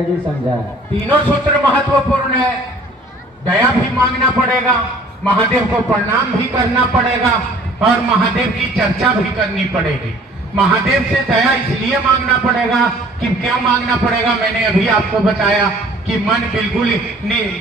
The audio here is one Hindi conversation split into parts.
समझा। तीनों सूत्र महत्वपूर्ण है। दया भी मांगना पड़ेगा, महादेव को प्रणाम भी करना पड़ेगा और महादेव की चर्चा भी करनी पड़ेगी। महादेव से दया इसलिए मांगना पड़ेगा कि क्यों मांगना पड़ेगा, मैंने अभी आपको बताया कि मन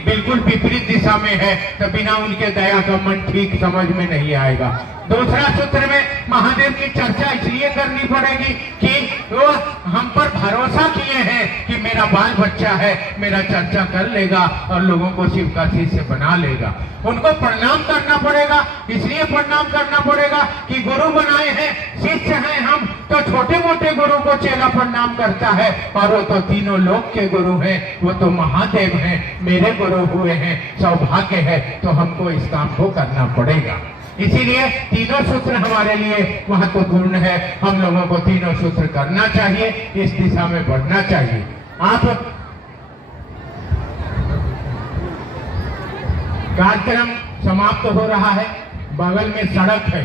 बिल्कुल विपरीत दिशा में है, तो बिना उनके दया का मन ठीक समझ में नहीं आएगा। दूसरा सूत्र में महादेव की चर्चा इसलिए करनी पड़ेगी कि वो हम पर भरोसा किए हैं कि मेरा बाल बच्चा है, मेरा चर्चा कर लेगा और लोगों को शिव का शिष्य बना लेगा। उनको प्रणाम करना पड़ेगा, इसलिए प्रणाम करना पड़ेगा कि गुरु बनाए हैं, शिष्य हैं हम, तो छोटे मोटे गुरु को चेला प्रणाम करता है और वो तो तीनों लोक के गुरु हैं, वो तो महादेव हैं, मेरे गुरु हुए हैं। सौभाग्य है तो हमको इस काम को करना पड़ेगा। इसीलिए तीनों सूत्र हमारे लिए महत्वपूर्ण है। हम लोगों को तीनों सूत्र करना चाहिए, इस दिशा में बढ़ना चाहिए। आप कार्यक्रम समाप्त हो रहा है, बगल में सड़क है,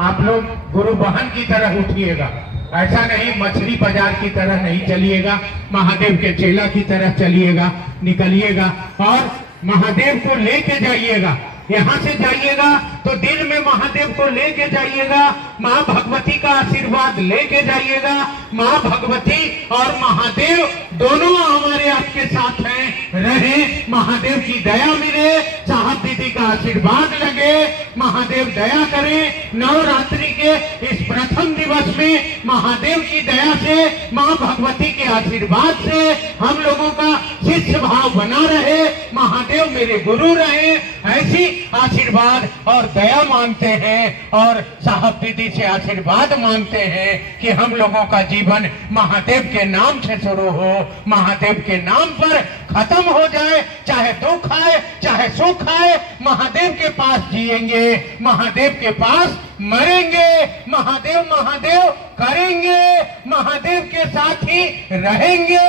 आप लोग गुरु बहन की तरह उठिएगा। ऐसा नहीं मछली बाजार की तरह नहीं चलिएगा, महादेव के चेला की तरह चलिएगा, निकलिएगा और महादेव को लेके जाइएगा। यहाँ से जाइएगा तो दिल में महादेव को लेके जाइएगा, माँ भगवती का आशीर्वाद लेके जाइएगा। माँ भगवती और महादेव दोनों हमारे आपके साथ हैं, रहे, महादेव की दया मिले, साहब दीदी का आशीर्वाद लगे, महादेव दया करें। नवरात्रि के इस प्रथम दिवस में महादेव की दया से, माँ भगवती के आशीर्वाद से हम लोगों का शिष्य भाव बना रहे, महादेव मेरे गुरु रहे, ऐसी आशीर्वाद और दया मांगते हैं और साहब दीदी से आशीर्वाद मांगते हैं कि हम लोगों का जीवन महादेव के नाम से शुरू हो, महादेव के नाम पर खत्म हो जाए, चाहे दुख आए चाहे सुख आए, महादेव के पास जिएंगे, महादेव के पास मरेंगे, महादेव महादेव करेंगे, महादेव के साथ ही रहेंगे।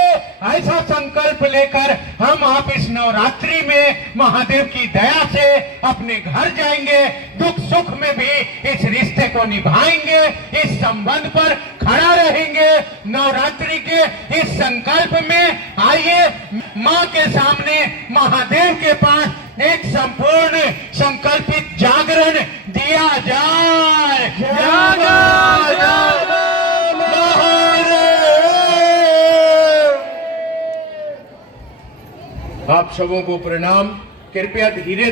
ऐसा संकल्प लेकर हम आप इस नवरात्रि में महादेव की दया से अपने घर जाएंगे, दुख सुख में भी इस रिश्ते को निभाएंगे, इस संबंध पर खड़ा रहेंगे। नवरात्रि के इस संकल्प में आइए माँ के सामने, महादेव के पास एक संपूर्ण संकल्पित जागरण दिया जाए। जागो जागो महादेव। आप सबों को प्रणाम। कृपया धीरे